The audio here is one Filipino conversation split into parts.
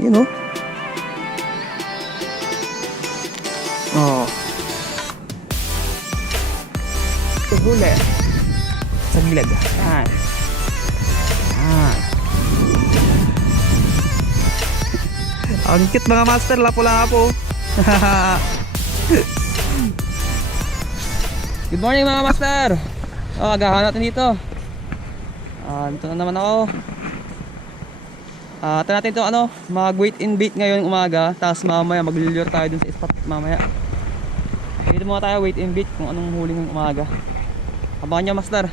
Yun o. Oh. Huli. Sa gilid. Yan. Yan. Ang cute mga master. Lapo-lapo. Good morning mga master. Oh, agahan natin dito. Dito na naman ako. Ito natin ito mag wait and bait ngayon umaga. Tapos mamaya maglilure tayo dun sa spot mamaya. Dito muna tayo wait and bait kung anong huli ng umaga. Abangan nyo master.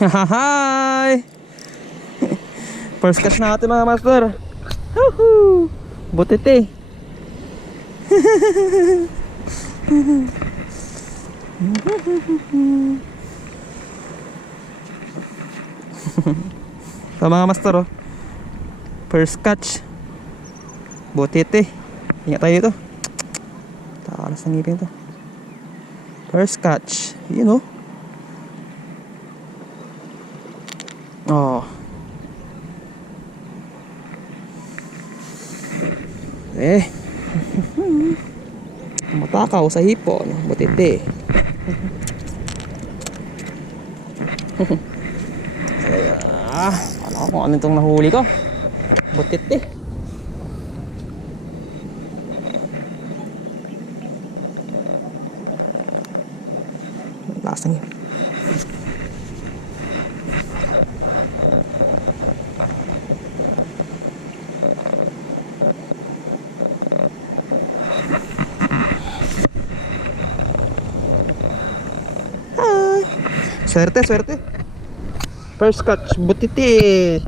Hi! First catch natin mga master. Woohoo! Butit eh. Ito mga master oh. First catch. Butit eh. Ingat tayo ito. Talas ng ngipin ito. First catch. Yun oh. Oh. Matakaw sa hipon, butiti. Ano kung ano itong nahuli ko? Butiti. Lasang yun. Swerte, swerte. First catch, butiti.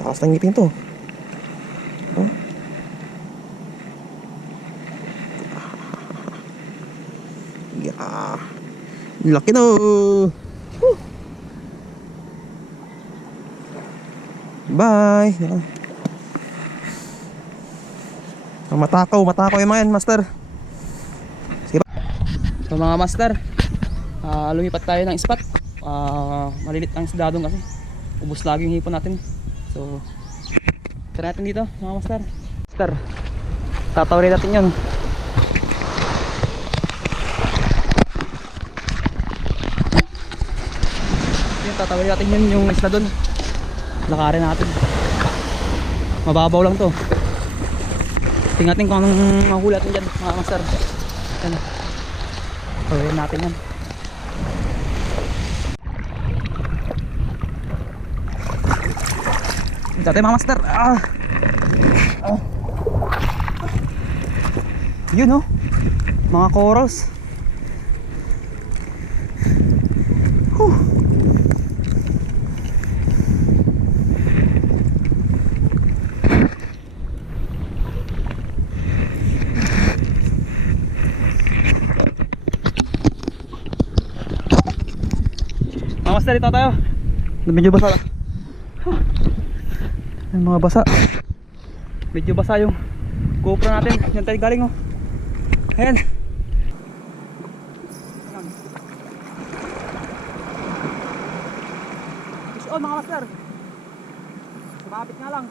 Taas ng ngipin to. Huh? Yeah. Laki na. Bye. Matakaw yung mga yan, master. So mga master, lumipat tayo ng spot. Malilit ang isda doon kasi ubos lagi yung hipon natin. So tara natin dito mga master. Master, tatawrin natin yun. Tatawrin natin yun yung isda doon. Lakarin natin. Mababaw lang to. Tingnan natin kung anong mahuli natin dyan mga master. Yan. Tawirin natin yan. Dati mga master. Yun oh. Mga corals. Master, dito tayo. Medyo basa lang. Yung mga basa. Medyo basa yung GoPro natin. Yan tayo galing oh. Ayan. Fish on mga master. Sumabit nga lang.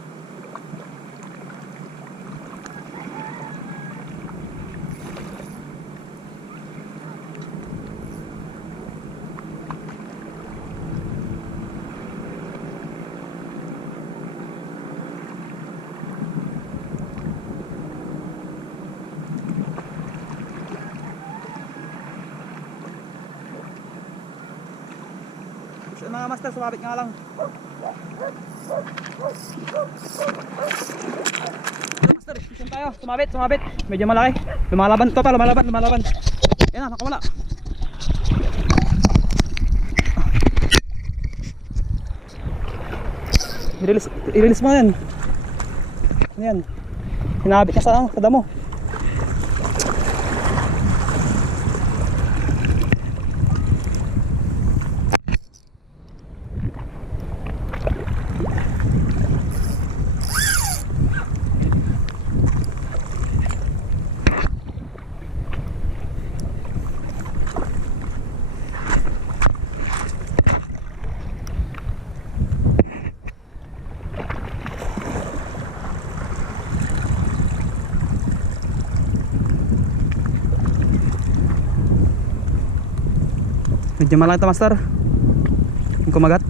mga master, sumabit nga lang. Master, station tayo, sumabit. Medyo malaki. Lumalaban to pa, lumalaban. Yan na, nakawala. I-release mo yan. Yan. Hinabit niya sa damo. Medyo malaki ito master. Yung kumagat.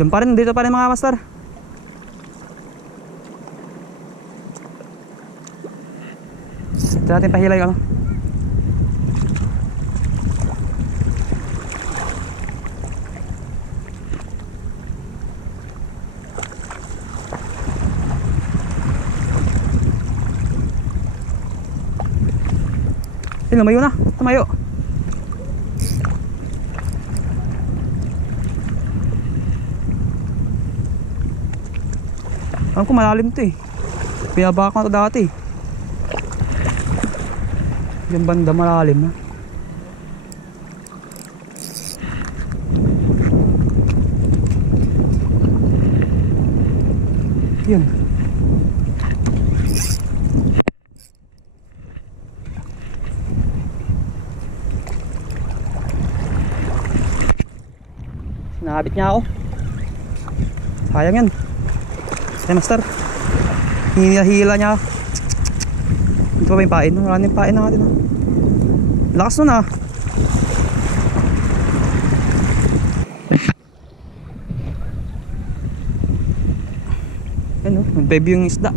Doon pa rin, dito pa rin mga master. Ito natin pahila yung ano. Lumayo na, tumayo. Alam ko malalim to eh. Pinabaka ko to dati. Yung banda malalim na. Yun. Nakabit niya ako. Sayang yan. Ay master, hila niya. Ito pa ba yung pain? Wala na yung pain natin. Lakas nun ah. Yan o, nag-baby yung isda.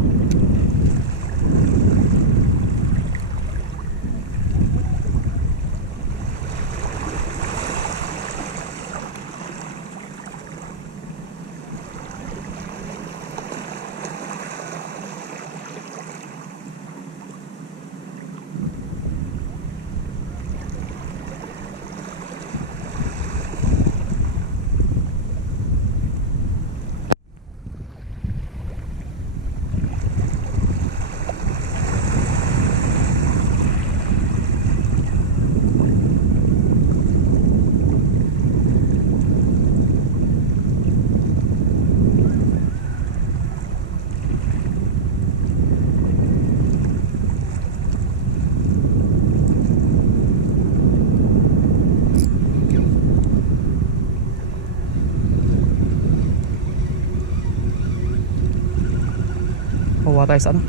Kuha tayo sa ano,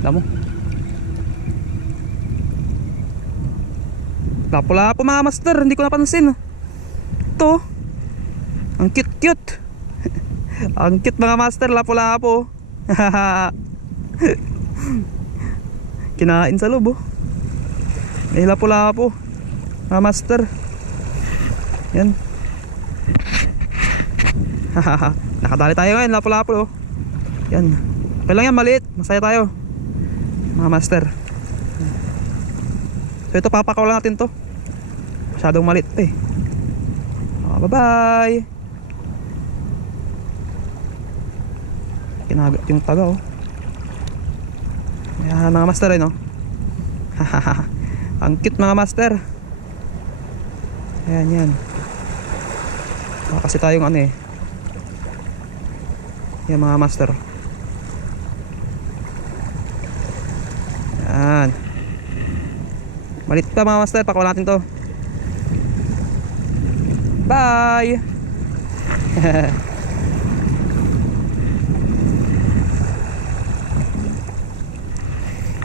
damo. Lapo-lapo mga master, hindi ko napansin. Ito, ang cute. Ang cute mga master, lapo-lapo. Kinain sa loob oh. May lapo-lapo mga master. Yan. Nakadali tayo ngayon, lapo-lapo oh. Yan. Okay lang yan, maliit. Masaya tayo mga master. So ito, papakaw lang natin to. Masyadong maliit eh. Bye bye. Kinagat yung taga oh. Ayan mga master eh no. Ang cute mga master. Ayan, yan. Kasi tayong ano eh. Yan mga master. Yan. Malit pa mga master, pakuha natin to. Bye!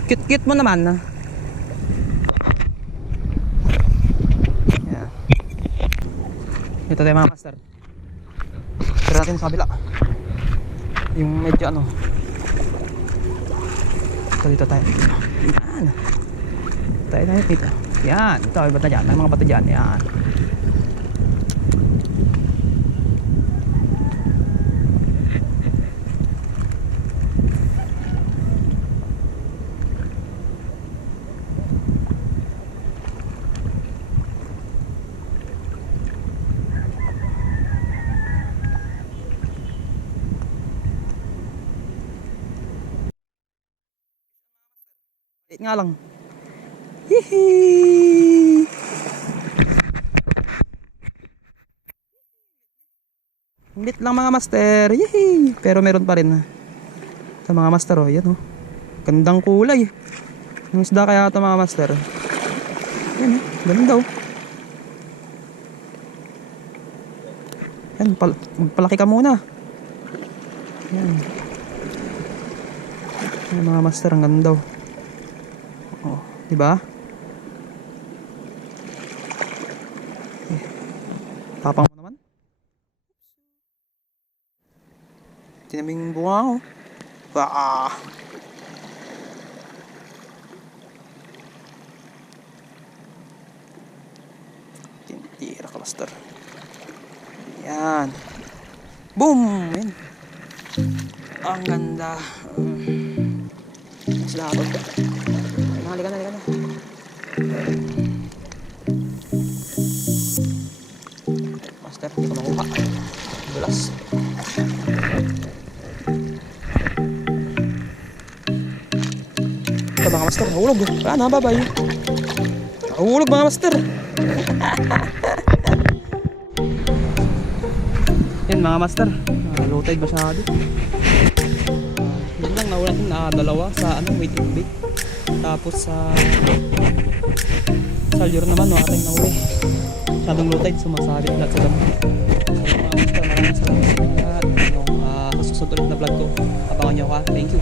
Cute-cute mo naman. Yan. Ito tayo mga master. Tira natin sa kabila. Yung medyo ano. Dito tayo. Yan. Tayo dito. Yan. Ito, iba na dyan. May mga bato dyan. Yan. Nga lang. Hihi. Lit lang mga master. Hihi. Pero meron pa rin. Ito mga master oh, yan oh. Gandang kulay. Ang isda kaya ito mga master. Yan oh, ganda oh. Yan, palaki ka muna. Yan. Yan mga master, ang ganda oh. Oh, di ba? Tapang mo naman. Tinaming bunga oh. Bah. Tintira ka master. Yan. Boom! Yan. Ang ganda. Mas lahat oh. Halika na, halika na. Master, hindi ka makuha. Dulas. Ito mga master, nahulog. Wala na, bye-bye. Nahulog mga master. Yan mga master. Low tide masyado. Yan lang, nawala natin na dalawa sa ano, waiting bait. Tapos sa lure naman no, ating nahuli. Masyadong low tide, sumasabit lahat sa damo. So mga master, maraming salamat sa susunod ulit na vlog ko. Abangan nyo ka. Thank you.